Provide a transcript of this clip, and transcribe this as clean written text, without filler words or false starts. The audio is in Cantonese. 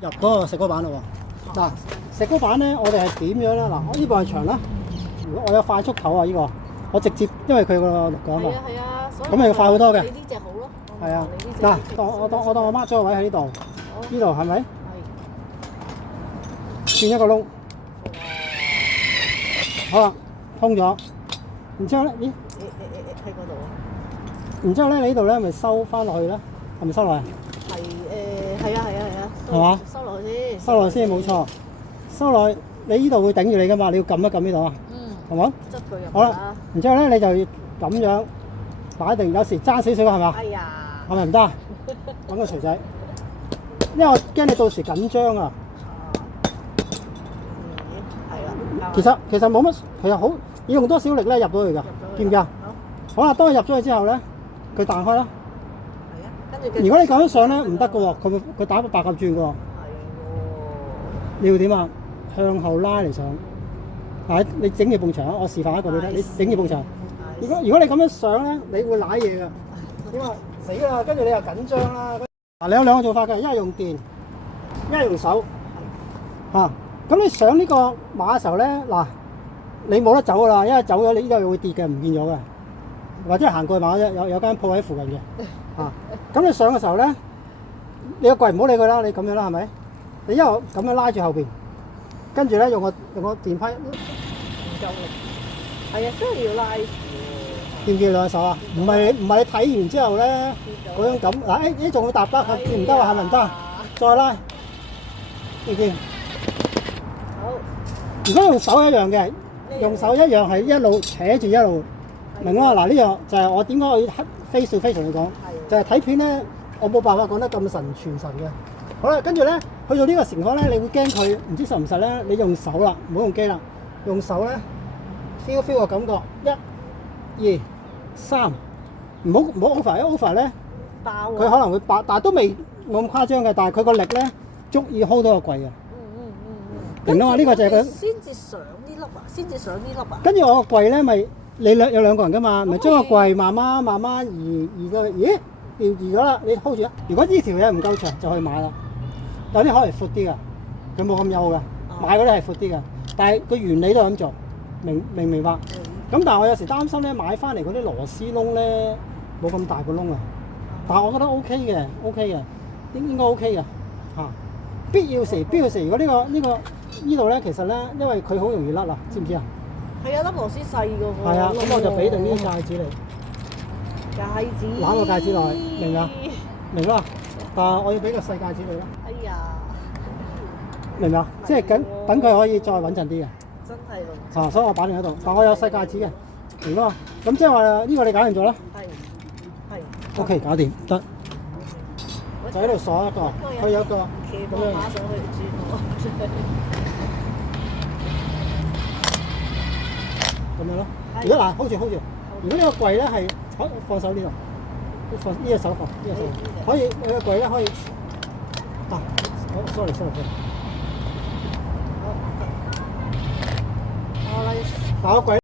入嗰個石膏板咯喎。嗱，石膏板咧，我哋係點樣咧？嗱，我呢部係長啦。如果我有快速頭啊，呢個我直接，因為佢個6個啊嘛。係啊，所以咁咪要快好多嘅。你呢隻好咯。係啊。嗱，當我 mark 咗個位喺呢度，呢度係咪？係。轉一個窿。好啦，通咗。然之後咧，咦？喺嗰度啊。然之後咧，你呢度咧咪收翻落去咧？係咪收落去？係啊。係嘛？收落去先。收落去先冇錯。收落去，你呢度會頂住你噶嘛？你要撳一撳呢度啊。係嘛？執佢入。好啦，然之後咧你就要咁樣擺定，有時爭少少係嘛？哎呀。係咪唔得？揾個錘仔，因為我驚你到時緊張啊。係啦。其實冇乜，其實好要用多少力咧入到去㗎，見唔見啊？好啦，當佢入咗去之後咧，佢彈開啦。係啊，跟住。如果你咁樣上咧，唔得㗎喎，佢打白鴿轉㗎喎。係喎。你要點啊？向後拉嚟上。嗱，你整住埲牆，我示範一個俾你睇。你整住埲牆。如果你咁樣上咧，你會舐嘢㗎。點啊？死啦！跟住你又緊張啦。嗱，你有兩個做法嘅，一係用電，一係用手。嚇！咁你上呢個馬嘅時候咧，嗱，你冇得走㗎啦，因為走咗你呢度會跌嘅，唔見咗嘅。或者行過去馬啫，有間鋪喺附近嘅。嚇！咁你上嘅時候咧，你個櫃唔好理佢啦，你咁樣啦，係咪？你一路咁樣拉住後邊，跟住咧用個電批。唔夠力。係啊，真係要拉住。見唔見兩手啊？唔係你睇完之後咧嗰種感嗱，呢仲會搭得，佢見唔得話係咪唔得？再拉，見唔見？好。如果用手一樣嘅，用手一樣係一路扯住一路，明啦？嗱，呢樣就係我點解我要 face to face 同你講，就係睇片咧，我冇辦法講得咁全神嘅。好啦，跟住咧去到呢個情況咧，你會驚佢唔知實唔實咧？你用手啦，唔好用機啦，用手咧 feel 個感覺，1、2、3，唔好 over，一 over 咧，佢可能會爆，但係都未冇咁誇張嘅，但係佢個力咧足以 hold 到個櫃嘅。明啦嘛？呢個就係佢先至上呢粒啊，先至上呢粒啊。跟住我個櫃咧，咪你有兩個人噶嘛，咪將個櫃慢慢移過去，咦？移咗啦，你 hold 住啊！如果呢條嘢唔夠長，就可以買啦。有啲可能闊啲㗎，佢冇咁幼㗎，買嗰啲係闊啲㗎，但係個原理都係咁做，明白？咁但係我有時擔心咧，買翻嚟嗰啲螺絲窿咧冇咁大個窿啊，但係我覺得 OK 嘅，應該 OK 嘅嚇。必要時，如果呢度咧，其實咧，因為佢好容易甩啊，知唔知啊？係啊，粒螺絲細個喎。係啊，咁我就俾定呢啲戒指你。戒指。攬個戒指落去，明啊？明啦，但係我要俾個細戒指你啦。哎呀。明啊？即係等佢可以再穩陣啲嘅。真係咯。啊，所以我擺定喺度，但我有細戒指嘅，明啦。咁即係話呢個你搞掂咗啦。係。OK，搞掂得。就喺度鎖一個，佢有個咁樣。馬上去轉喎。咁樣咯。如果嗱 hold 住，如果呢個櫃咧係放手呢度，放呢隻手放，呢隻手可以，你個櫃咧可以啊，好 ，sorry。好，我嚟。打個櫃。